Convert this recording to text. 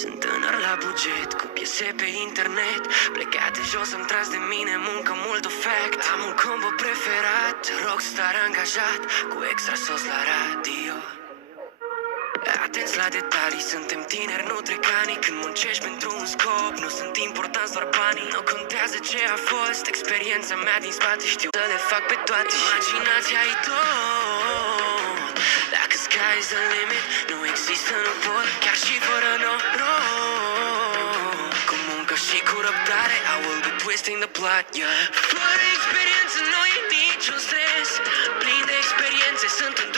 Sunt tânăr la buget, cu piese pe internet. Plecate jos, îmi tras de mine, muncă mult efect. Am un combo preferat, rockstar angajat, cu extra sos la radio. Atenți la detalii, suntem tineri, nu trecanii. Când muncești pentru un scop, nu sunt importanți doar banii. Nu contează ce a fost, experiența mea din spate. Știu să le fac pe toate. Imaginația-i tot. Dacă sky's the limit, nu există, nu pot, chiar și fără noroc. Cu muncă și cu răbdare, I will be twisting the plot, yeah. Fără experiență nu e niciun stres. Plin de experiențe, sunt un